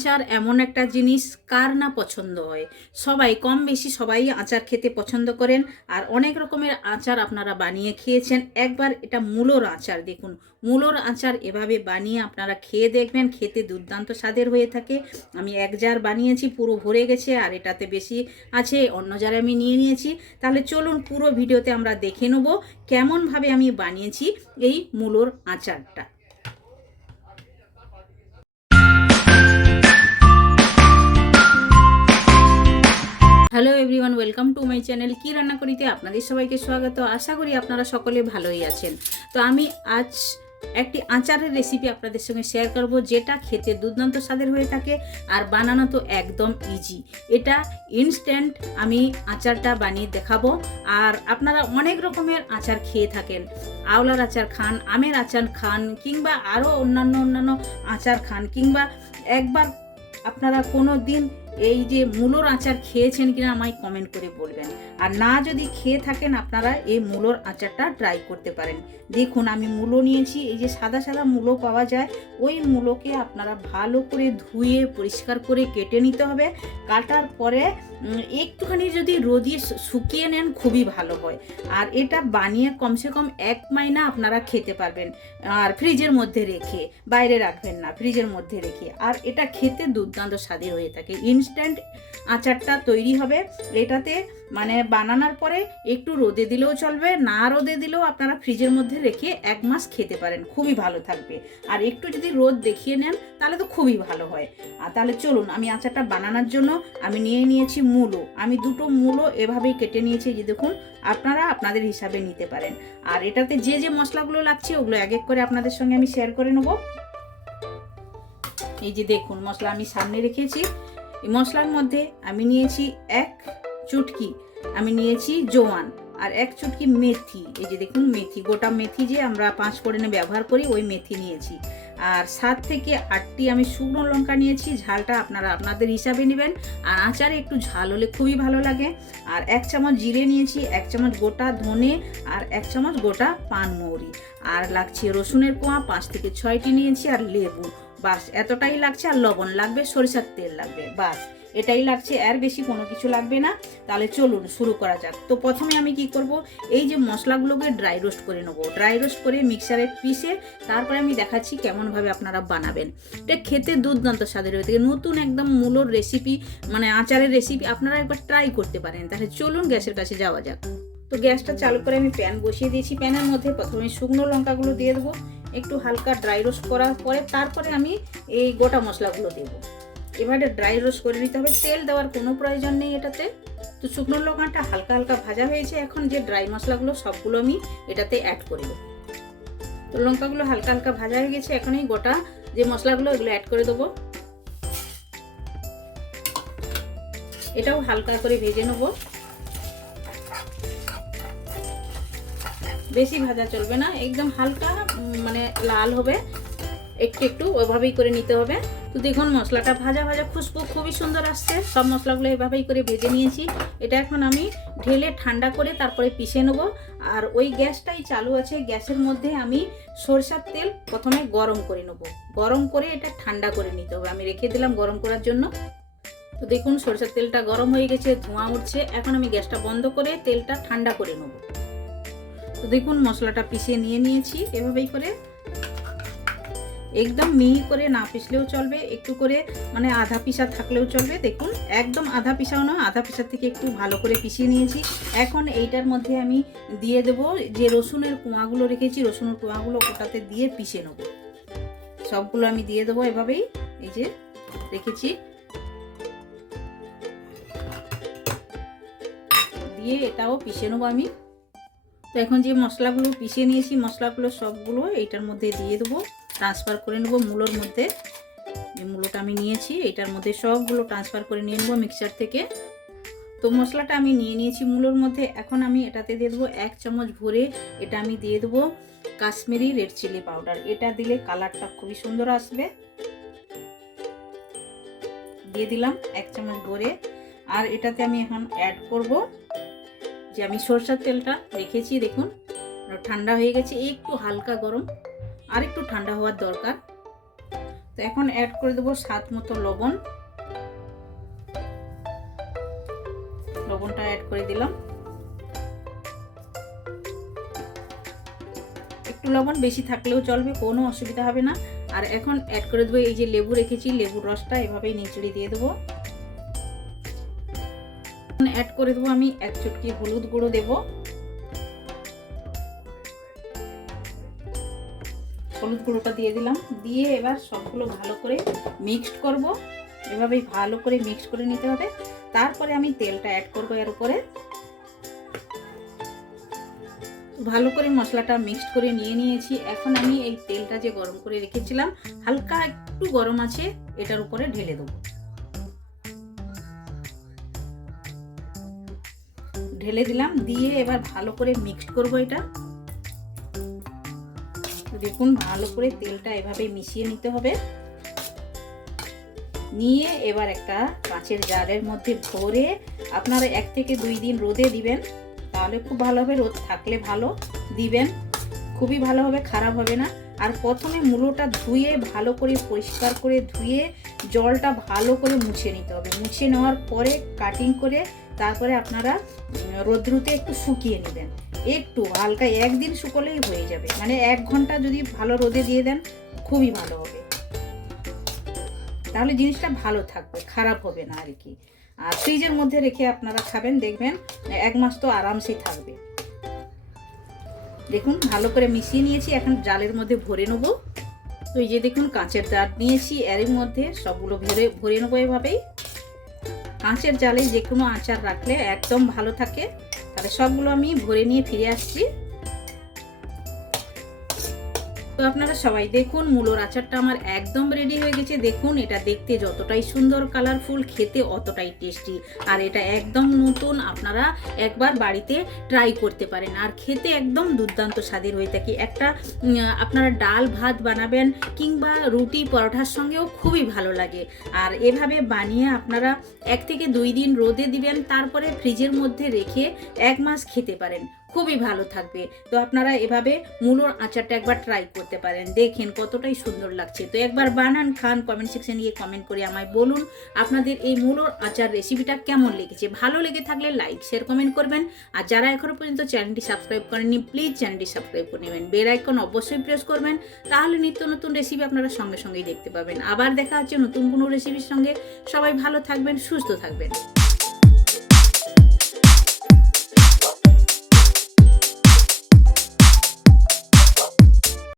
আচার এমন একটা জিনিস কার না পছন্দ হয়? সবাই কম বেশি সবাই আচার খেতে পছন্দ করেন। আর অনেক রকমের আচার আপনারা বানিয়ে খেয়েছেন। একবার এটা মূলোর আচার দেখুন। মূলোর আচার এভাবে বানিয়ে আপনারা খেয়ে দেখবেন, খেতে দুর্দান্ত স্বাদের হয়ে থাকে। আমি এক জার বানিয়েছি, পুরো ভরে গেছে, আর এটাতে বেশি আছে, অন্য জারে আমি নিয়ে নিয়েছি। তাহলে চলুন পুরো ভিডিওতে আমরা দেখে নেব কেমনভাবে আমি বানিয়েছি এই মূলোর আচারটা। Everyone welcome to my channel কি রান্না করিতে আপনাদের সবাইকে স্বাগত। আশা করি আপনারা সকলে ভালোই আছেন। তো আমি আজ একটি আচারের রেসিপি আপনাদের সঙ্গে শেয়ার করব, যেটা খেতে দুর্দান্ত স্বাদের হয়ে থাকে আর বানানো তো একদম ইজি এটা ইনস্ট্যান্ট আমি আচারটা বানিয়ে দেখাবো। আর আপনারা অনেক রকমের আচার খেয়ে থাকেন। আওলার আচার খান, আমের আচার খান, কিংবা আরও অন্যান্য অন্যান্য আচার খান, কিংবা একবার আপনারা কোনো দিন এই যে মূলোর আচার খেয়েছেন কিনা আমায় কমেন্ট করে বলবেন। আর না যদি খেয়ে থাকেন আপনারা এই মূলোর আচারটা ট্রাই করতে পারেন। দেখুন, আমি মূলো নিয়েছি, এই যে সাদা সাদা মূলো পাওয়া যায়, ওই মূলোকে আপনারা ভালো করে ধুয়ে, পরিষ্কার করে কেটে নিতে হবে। কাটার পরে একটুখানি যদি রোদিয়ে শু- শুকিয়ে নেন খুবই ভালো হয়। আর এটা বানিয়ে কমসে কম এক মাইনা আপনারা খেতে পারবেন। আর ফ্রিজের মধ্যে রেখে, বাইরে রাখবেন না, ফ্রিজের মধ্যে রেখে। আর এটা খেতে দুর্দান্ত স্বাদের হয়ে থাকে। ইনস্ট্যান্ট আচারটা তৈরি হবে। এটাতে মানে বানানোর পরে একটু রোদে দিলেও চলবে, না রোদে দিলেও আপনারা ফ্রিজের মধ্যে রেখে এক মাস খেতে পারেন, খুবই ভালো থাকবে। আর একটু যদি রোদ দেখিয়ে নেন, তাহলে তো খুবই ভালো হয়। আর তাহলে চলুন, আমি আচারটা বানানোর জন্য আমি নিয়ে নিয়েছি মূলো। আমি দুটো মূলো এভাবেই কেটে নিয়েছি যে দেখুন, আপনারা আপনাদের হিসাবে নিতে পারেন। আর এটাতে যে যে মশলাগুলো লাগছে, ওগুলো এক এক করে আপনাদের সঙ্গে আমি শেয়ার করে নেব। এই যে দেখুন, মশলা আমি সামনে রেখেছি। এই মশলার মধ্যে আমি নিয়েছি এক চুটকি, আমি নিয়েছি জোয়ান আর এক চুটকি মেথি। এই যে দেখুন মেথি, গোটা মেথি যে আমরা পাঁচ ফোড়নে ব্যবহার করি, ওই মেথি নিয়েছি। আর সাত থেকে আটটি আমি শুকনো লঙ্কা নিয়েছি, ঝালটা আপনারা আপনাদের হিসাবে নেবেন। আর আচারে একটু ঝাল হলে খুবই ভালো লাগে। আর এক চামচ জিরে নিয়েছি, এক চামচ গোটা ধনে আর এক চামচ গোটা পান মৌরি। আর লাগছে রসুনের কোয়া, পাঁচ থেকে ছয়টি নিয়েছি আর লেবু। বাস, এতটাই লাগছে আর লবণ লাগবে, সরিষার তেল লাগবে, বাস। এটাই লাগছে, আর বেশি কোনো কিছু লাগবে না। তাহলে চলুন, শুরু করা যাক। তো প্রথমে আমি কি করব, এই যে মশলাগুলোকে ড্রাই রোস্ট করে নেব। ড্রাই রোস্ট করে মিক্সারে পিষে, তারপরে আমি দেখাচ্ছি কেমনভাবে আপনারা বানাবেন। এটা খেতে দুর্দান্ত স্বাদের হয়ে থাকে। নতুন একদম মূলোর রেসিপি মানে আচারের রেসিপি আপনারা একবার ট্রাই করতে পারেন। তাহলে চলুন, গ্যাসের কাছে যাওয়া যাক। তো গ্যাসটা চালু করে আমি প্যান বসিয়ে দিয়েছি। প্যানের মধ্যে প্রথমে শুকনো লঙ্কাগুলো দিয়ে দেবো। একটু হালকা ড্রাই রোস্ট করার পরে তারপরে আমি এই গোটা মশলাগুলো দেবো। এবারে ড্রাই রোস্ট করে নিতে হবে। তেল দেওয়ার কোনো প্রয়োজন নেই এটাতে। তো শুকনো লঙ্কাটা হালকা হালকা ভাজা হয়েছে। এখন যে ড্রাই মশলাগুলো, সবগুলো আমি এটাতে অ্যাড করে দেবো। তো লঙ্কাগুলো হালকা হালকা ভাজা হয়ে গেছে। এখন এই গোটা যে মশলাগুলো, এগুলো অ্যাড করে দেবো। এটাও হালকা করে ভেজে নেব। বেশি ভাজা চলবে না, একদম হালকা মানে লাল হবে। একটু একটু ওইভাবেই করে নিতে হবে। তো দেখুন, মশলাটা ভাজা ভাজা খুশবু খুবই সুন্দর আসছে। সব মশলাগুলো এভাবেই করে ভেজে নিয়েছি। এটা এখন আমি ঢেলে ঠান্ডা করে তারপরে পিষে নেব। আর ওই গ্যাসটাই চালু আছে, গ্যাসের মধ্যে আমি সরষার তেল প্রথমে গরম করে নেব। গরম করে এটা ঠান্ডা করে নিতে হবে। আমি রেখে দিলাম গরম করার জন্য। তো দেখুন, সরষের তেলটা গরম হয়ে গেছে, ধোঁয়া উঠছে। এখন আমি গ্যাসটা বন্ধ করে তেলটা ঠান্ডা করে নেব। তো দেখুন, মশলাটা পিষে নিয়ে নিয়েছি এভাবেই করে। একদম মিহি করে না পিষলেও চলবে, একটু করে মানে আধা পিসা থাকলেও চলবে। দেখুন, একদম আধা পিসাও নয়, আধা পিসার থেকে একটু ভালো করে পিষিয়ে নিয়েছি। এখন এইটার মধ্যে আমি দিয়ে দেব যে রসুনের কোঁয়াগুলো রেখেছি, রসুনের কোঁয়াগুলো ওটাতে দিয়ে পিষে নেব। সবগুলো আমি দিয়ে দেবো এভাবেই, এই যে রেখেছি। দিয়ে এটাও পিষে নেব আমি। তো এখন যে মশলাগুলো পিষে নিয়েছি, মশলাগুলো সবগুলো এইটার মধ্যে দিয়ে দেবো। ট্রান্সফার করে নেব মূলোর মধ্যে। যে মূলোটা আমি নিয়েছি, এইটার মধ্যে সবগুলো ট্রান্সফার করে নিয়ে নেব মিক্সার থেকে। তো মশলাটা আমি নিয়ে নিয়েছি মূলোর মধ্যে। এখন আমি এটাতে দিয়ে দেবো এক চামচ ভরে এটা আমি দিয়ে দেবো কাশ্মীরি রেড চিলি পাউডার এটা দিলে কালারটা খুবই সুন্দর আসবে। দিয়ে দিলাম এক চামচ ভরে। আর এটাতে আমি এখন অ্যাড করব যে আমি সরষের তেলটা রেখেছি, দেখুন, ঠান্ডা হয়ে গেছে, একটু হালকা গরম, আর একটু ঠান্ডা হওয়ার দরকার। তো এখন অ্যাড করে দেবো স্বাদ মতো লবণ। লবণটা অ্যাড করে দিলাম। একটু লবণ বেশি থাকলেও চলবে, কোনো অসুবিধা হবে না। আর এখন অ্যাড করে দেবো এই যে লেবু রেখেছি, লেবুর রসটা এভাবেই নিচড়ে দিয়ে দেবো। অ্যাড করে দেবো আমি এক চটকি হলুদ গুঁড়ো দেবো। হলুদ গুঁড়োটা দিয়ে দিলাম। দিয়ে এবার সবগুলো ভালো করে মিক্সড করব। এভাবেই ভালো করে মিক্স করে নিতে হবে। তারপরে আমি তেলটা অ্যাড করব এর উপরে। ভালো করে মশলাটা মিক্সড করে নিয়ে নিয়েছি। এখন আমি এই তেলটা যে গরম করে রেখেছিলাম, হালকা একটু গরম আছে, এটার উপরে ঢেলে দেবো। ঢেলে দিলাম, দিয়ে এবার ভালো করে মিক্সড করব এটা। দেখুন, ভালো করে তেলটা এভাবে মিশিয়ে নিতে হবে। নিয়ে এবার একটা কাঁচের জারের মধ্যে ভরে আপনারা এক থেকে দুই দিন রোদে দিবেন, তাহলে খুব ভালো হবে। রোদ থাকলে ভালো, দিবেন। খুবই ভালো হবে, খারাপ হবে না। আর প্রথমে মূলোটা ধুয়ে, ভালো করে পরিষ্কার করে ধুয়ে, জলটা ভালো করে মুছে নিতে হবে। মুছে নেওয়ার পরে কাটিং করে তারপরে আপনারা রোদ্রুতে একটু শুকিয়ে নেবেন। একটু, হালকা একদিন শুকোলেই হয়ে যাবে। মানে এক ঘণ্টা যদি ভালো রোদে দিয়ে দেন, খুবই ভালো হবে। তাহলে জিনিসটা ভালো থাকবে, খারাপ হবে না আর কি। আর ফ্রিজের মধ্যে রেখে আপনারা খাবেন, দেখবেন, এক মাস তো আরামসে থাকবে। দেখুন, ভালো করে মিশিয়ে নিয়েছি, এখন জালের মধ্যে ভরে নেব। তো এই যে দেখুন, কাঁচের জার নিয়েছি এর মধ্যে সবগুলো ভরে ভরে নেব এভাবেই। কাঁচের জালে যে কোনো আচার রাখলে একদম ভালো থাকে। তাহলে সবগুলো আমি ভরে নিয়ে ফিরে আসছি। তো আপনারা সবাই দেখুন, মূলোর আচারটা আমার একদম রেডি হয়ে গেছে। দেখুন, এটা দেখতে যতটাই সুন্দর কালারফুল খেতে অতটাই টেস্টি আর এটা একদম নতুন, আপনারা একবার বাড়িতে ট্রাই করতে পারেন। আর খেতে একদম দুর্দান্ত স্বাদের হয়ে থাকে। একটা আপনারা ডাল ভাত বানাবেন কিংবা রুটি পরোটার সঙ্গেও খুবই ভালো লাগে। আর এভাবে বানিয়ে আপনারা এক থেকে দুই দিন রোদে দিবেন, তারপরে ফ্রিজের মধ্যে রেখে এক মাস খেতে পারেন। খুবই ভালো থাকবে। তো আপনারা এভাবে মূলোর আচারটা একবার ট্রাই করতে পারেন। দেখেন কতটাই সুন্দর লাগছে। তো একবার বানান, খান কমেন্ট সেকশনে গিয়ে কমেন্ট করে আমায় বলুন আপনাদের এই মূলোর আচার রেসিপিটা কেমন লেগেছে। ভালো লেগে থাকলে লাইক শেয়ার কমেন্ট করবেন। আর যারা এখনও পর্যন্ত চ্যানেলটি সাবস্ক্রাইব করেননি প্লিজ চ্যানেলটি সাবস্ক্রাইব করে নেবেন। বেল আইকন অবশ্যই প্রেস করবেন। তাহলে নিত্য নতুন রেসিপি আপনারা সঙ্গে সঙ্গেই দেখতে পাবেন। আবার দেখা হচ্ছে নতুন কোনো রেসিপির সঙ্গে। সবাই ভালো থাকবেন, সুস্থ থাকবেন।